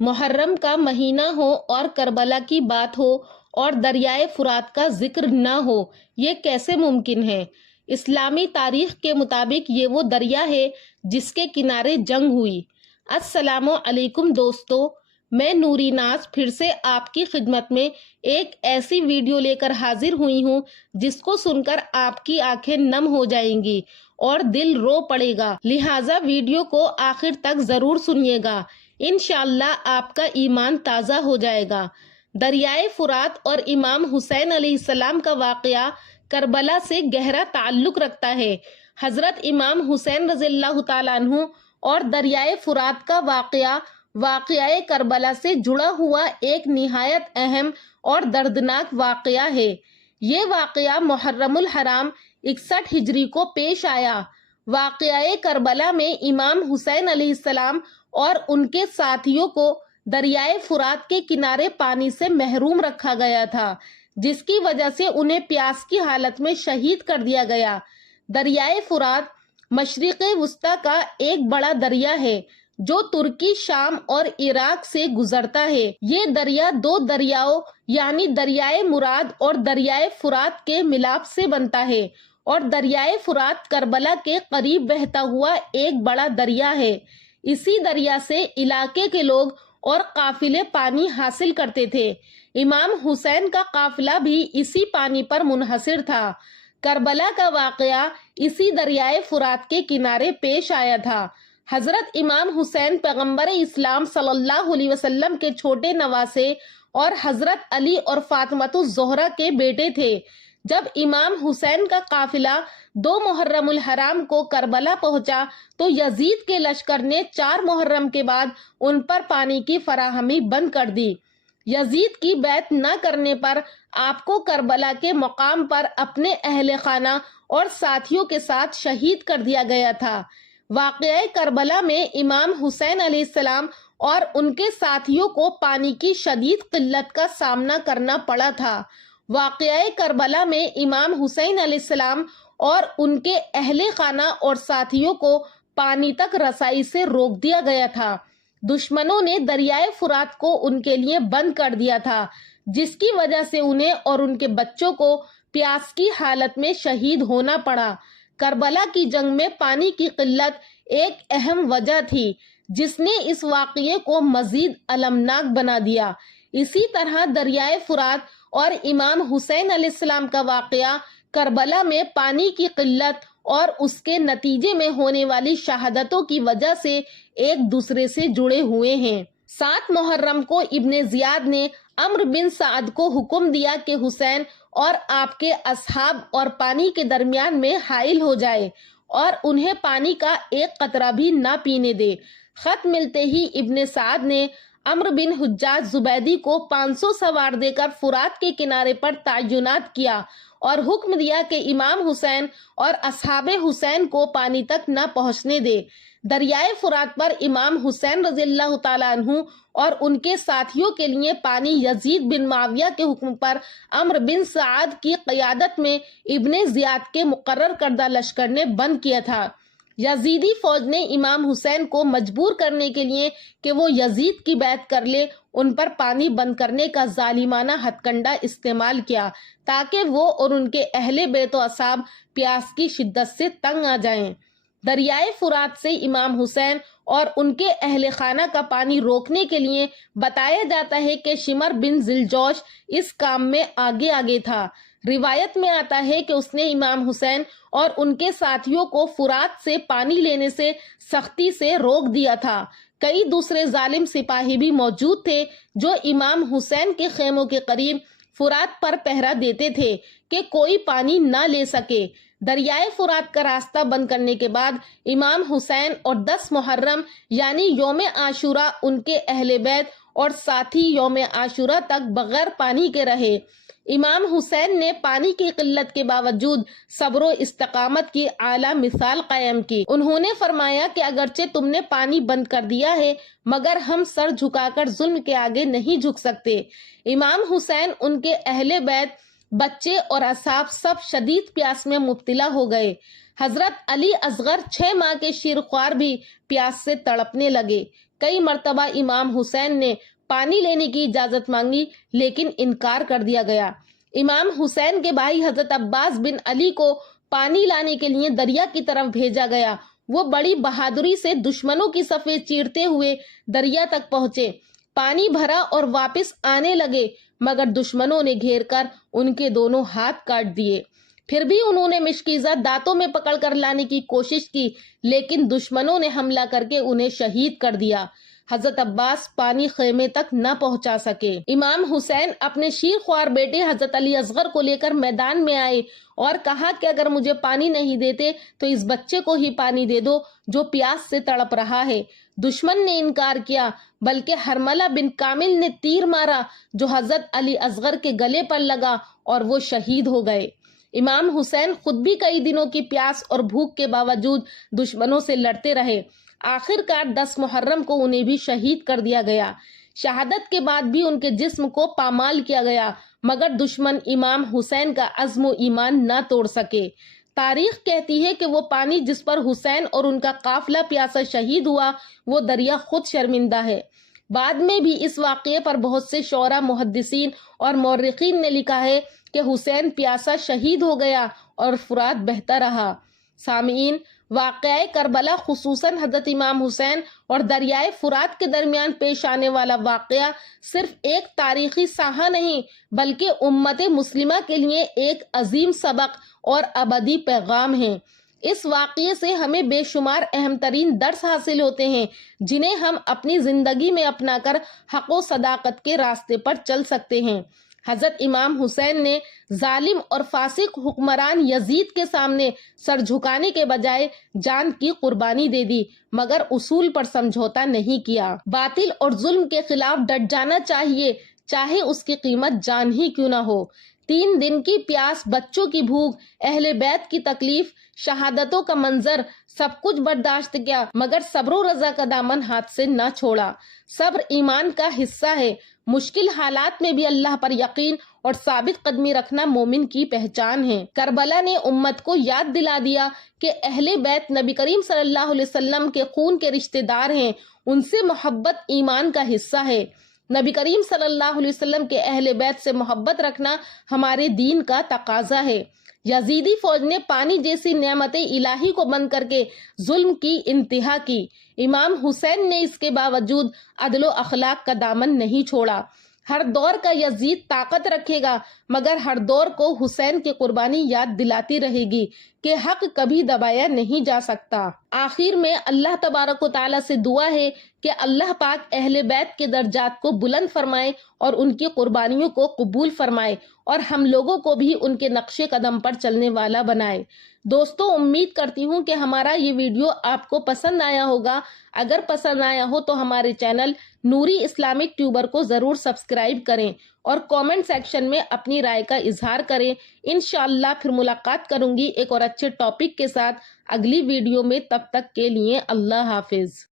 محرم کا مہینہ ہو اور کربلا کی بات ہو اور دریائے فرات کا ذکر نہ ہو، یہ کیسے ممکن ہے؟ اسلامی تاریخ کے مطابق یہ وہ دریا ہے جس کے کنارے جنگ ہوئی۔ السلام علیکم دوستو، میں نوری ناز پھر سے آپ کی خدمت میں ایک ایسی ویڈیو لے کر حاضر ہوئی ہوں جس کو سن کر آپ کی آنکھیں نم ہو جائیں گی اور دل رو پڑے گا، لہٰذا ویڈیو کو آخر تک ضرور سنیے گا، انشاءاللہ آپ کا ایمان تازہ ہو جائے گا۔ دریائے فرات اور امام حسین علیہ السلام کا واقعہ کربلا سے گہرا تعلق رکھتا ہے۔ حضرت امام حسین رضی اللہ تعالیٰ عنہ اور دریائے فرات کا واقعہ کربلا سے جڑا ہوا ایک نہایت اہم اور دردناک واقعہ ہے۔ یہ واقعہ محرم الحرام 61 ہجری کو پیش آیا۔ واقعہ کربلا میں امام حسین علیہ السلام اور ان کے ساتھیوں کو دریائے فرات کے کنارے پانی سے محروم رکھا گیا تھا، جس کی وجہ سے انہیں پیاس کی حالت میں شہید کر دیا گیا۔ دریائے فرات مشرق وسطی کا ایک بڑا دریا ہے جو ترکی، شام اور عراق سے گزرتا ہے۔ یہ دریا دو دریاؤں یعنی دریائے مراد اور دریائے فرات کے ملاپ سے بنتا ہے، اور دریائے فرات کربلا کے قریب بہتا ہوا ایک بڑا دریا ہے۔ اسی دریا سے علاقے کے لوگ اور قافلے پانی حاصل کرتے تھے۔ امام حسین کا قافلہ بھی اسی پانی پر منحصر تھا۔ کربلا کا واقعہ اسی دریائے فرات کے کنارے پیش آیا تھا۔ حضرت امام حسین پیغمبر اسلام صلی اللہ علیہ وسلم کے چھوٹے نواسے اور حضرت علی اور فاطمۃ الزہرا کے بیٹے تھے۔ جب امام حسین کا قافلہ 2 محرم الحرام کو کربلا پہنچا تو یزید کے لشکر نے 4 محرم کے بعد ان پر پانی کی فراہمی بند کر دی۔ یزید کی بیعت نہ کرنے پر آپ کو کربلا کے مقام پر اپنے اہل خانہ اور ساتھیوں کے ساتھ شہید کر دیا گیا تھا۔ واقعہ کربلا میں امام حسین علیہ السلام اور ان کے ساتھیوں کو پانی کی شدید قلت کا سامنا کرنا پڑا تھا۔ واقعہ کربلا میں امام حسین علیہ السلام اور ان کے اہل خانہ اور ساتھیوں کو پانی تک رسائی سے روک دیا گیا تھا۔ دشمنوں نے دریائے فرات کو ان کے لیے بند کر دیا تھا، جس کی وجہ سے انہیں اور ان کے بچوں کو پیاس کی حالت میں شہید ہونا پڑا۔ کربلا کی جنگ میں پانی کی قلت ایک اہم وجہ تھی جس نے اس واقعے کو مزید المناک بنا دیا۔ اسی طرح دریائے فرات اور امام حسین علیہ السلام کا واقعہ کربلا میں پانی کی قلت اور اس کے نتیجے میں ہونے والی شہادتوں کی وجہ سے ایک دوسرے سے جڑے ہوئے ہیں۔ 7 محرم کو ابن زیاد نے عمرو بن سعد کو حکم دیا کہ حسین اور آپ کے اصحاب اور پانی کے درمیان میں حائل ہو جائے اور انہیں پانی کا ایک قطرہ بھی نہ پینے دے۔ خط ملتے ہی ابن سعد نے عمرو بن حجاج زبیدی کو 500 سوار دے کر فرات کے کنارے پر تعینات کیا اور حکم دیا کہ امام حسین اور اصحاب حسین کو پانی تک نہ پہنچنے دے۔ دریائے فرات پر امام حسین رضی اللہ تعالیٰ عنہ اور ان کے ساتھیوں کے لیے پانی یزید بن معاویہ کے حکم پر عمرو بن سعد کی قیادت میں ابن زیاد کے مقرر کردہ لشکر نے بند کیا تھا۔ یزیدی فوج نے امام حسین کو مجبور کرنے کے لیے کہ وہ یزید کی بیعت کر لے ان پر پانی بند کرنے کا ظالمانہ ہتھ کنڈا استعمال کیا تاکہ وہ اور ان کے اہل بیت و اصحاب پیاس کی شدت سے تنگ آ جائیں۔ دریائے فرات سے امام حسین اور ان کے اہل خانہ کا پانی روکنے کے لیے بتایا جاتا ہے کہ شمر بن ذیلجوش اس کام میں آگے تھا۔ روایت میں آتا ہے کہ اس نے امام حسین اور ان کے ساتھیوں کو فرات سے پانی لینے سے سختی سے روک دیا تھا۔ کئی دوسرے ظالم سپاہی بھی موجود تھے جو امام حسین کے خیموں کے قریب فرات پر پہرا دیتے تھے کہ کوئی پانی نہ لے سکے۔ دریائے فرات کا راستہ بند کرنے کے بعد امام حسین اور 10 محرم یعنی یوم عاشورہ ان کے اہل بیت اور ساتھی یوم عاشورہ تک بغیر پانی کے رہے۔ امام حسین نے پانی کی قلت کے باوجود صبر و استقامت کی اعلیٰ مثال قائم کی۔ انہوں نے فرمایا کہ اگرچہ تم نے پانی بند کر دیا ہے مگر ہم سر جھکا کر ظلم کے آگے نہیں جھک سکتے۔ امام حسین، ان کے اہل بیت، بچے اور اصحاب سب شدید پیاس میں مبتلا ہو گئے۔ حضرت علی اصغر 6 ماہ کے شیرخوار بھی پیاس سے تڑپنے لگے۔ کئی مرتبہ امام حسین نے پانی لینے کی اجازت مانگی لیکن انکار کر دیا گیا۔ امام حسین کے بھائی حضرت عباس بن علی کو پانی لانے کے لیے دریا کی طرف بھیجا گیا۔ وہ بڑی بہادری سے دشمنوں کی صفیں چیرتے ہوئے دریا تک پہنچے، پانی بھرا اور واپس آنے لگے، مگر دشمنوں نے گھیر کر ان کے دونوں ہاتھ کاٹ دیے۔ پھر بھی انہوں نے مشکیزہ دانتوں میں پکڑ کر لانے کی کوشش کی، لیکن دشمنوں نے حملہ کر کے انہیں شہید کر دیا۔ حضرت عباس پانی خیمے تک نہ پہنچا سکے۔ امام حسین اپنے شیر خوار بیٹے حضرت علی اصغر کو لے کر میدان میں آئے اور کہا کہ اگر مجھے پانی نہیں دیتے تو اس بچے کو ہی پانی دے دو جو پیاس سے تڑپ رہا ہے۔ دشمن نے انکار کیا، بلکہ حرملہ بن کامل نے تیر مارا جو حضرت علی اصغر کے گلے پر لگا اور وہ شہید ہو گئے۔ امام حسین خود بھی کئی دنوں کی پیاس اور بھوک کے باوجود دشمنوں سے لڑتے رہے۔ آخر کار 10 محرم کو انہیں بھی شہید کر دیا گیا۔ شہادت کے بعد بھی ان کے جسم کو پامال کیا گیا، مگر دشمن امام حسین کا عزم و ایمان نہ توڑ سکے۔ تاریخ کہتی ہے کہ وہ پانی جس پر حسین اور ان کا قافلہ پیاسا شہید ہوا، وہ دریا خود شرمندہ ہے۔ بعد میں بھی اس واقعے پر بہت سے شعراء، محدثین اور مورخین نے لکھا ہے کہ حسین پیاسا شہید ہو گیا اور فرات بہتا رہا۔ سامعین، واقعہ کربلا خصوصاً حضرت امام حسین اور دریائے فرات کے درمیان پیش آنے والا واقعہ صرف ایک تاریخی ساحہ نہیں بلکہ امت مسلمہ کے لیے ایک عظیم سبق اور ابدی پیغام ہے۔ اس واقعے سے ہمیں بے شمار اہم ترین درس حاصل ہوتے ہیں جنہیں ہم اپنی زندگی میں اپنا کر حق و صداقت کے راستے پر چل سکتے ہیں۔ حضرت امام حسین نے ظالم اور فاسق حکمران یزید کے سامنے سر جھکانے کے بجائے جان کی قربانی دے دی، مگر اصول پر سمجھوتا نہیں کیا۔ باطل اور ظلم کے خلاف ڈٹ جانا چاہیے، چاہے اس کی قیمت جان ہی کیوں نہ ہو۔ 3 دن کی پیاس، بچوں کی بھوک، اہل بیت کی تکلیف، شہادتوں کا منظر، سب کچھ برداشت کیا، مگر صبر و رضا کا دامن ہاتھ سے نہ چھوڑا۔ صبر ایمان کا حصہ ہے۔ مشکل حالات میں بھی اللہ پر یقین اور ثابت قدمی رکھنا مومن کی پہچان ہے۔ کربلا نے امت کو یاد دلا دیا کہ اہل بیت نبی کریم صلی اللہ علیہ وسلم کے خون کے رشتہ دار ہیں، ان سے محبت ایمان کا حصہ ہے۔ نبی کریم صلی اللہ علیہ وسلم کے اہل بیت سے محبت رکھنا ہمارے دین کا تقاضا ہے۔ یزیدی فوج نے پانی جیسی نعمت الہی کو بند کر کے ظلم کی انتہا کی۔ امام حسین نے اس کے باوجود عدل و اخلاق کا دامن نہیں چھوڑا۔ ہر دور کا یزید طاقت رکھے گا، مگر ہر دور کو حسین کی قربانی یاد دلاتی رہے گی کہ حق کبھی دبایا نہیں جا سکتا۔ آخر میں اللہ تبارک و تعالیٰ سے دعا ہے کہ اللہ پاک اہل بیت کے درجات کو بلند فرمائے اور ان کی قربانیوں کو قبول فرمائے اور ہم لوگوں کو بھی ان کے نقش قدم پر چلنے والا بنائے۔ دوستوں، امید کرتی ہوں کہ ہمارا یہ ویڈیو آپ کو پسند آیا ہوگا۔ اگر پسند آیا ہو تو ہمارے چینل نوری اسلامک ٹیوبر کو ضرور سبسکرائب کریں اور کامنٹ سیکشن میں اپنی رائے کا اظہار کریں۔ انشاءاللہ پھر ملاقات کروں گی ایک اور اچھے ٹاپک کے ساتھ اگلی ویڈیو میں۔ تب تک کے لیے اللہ حافظ۔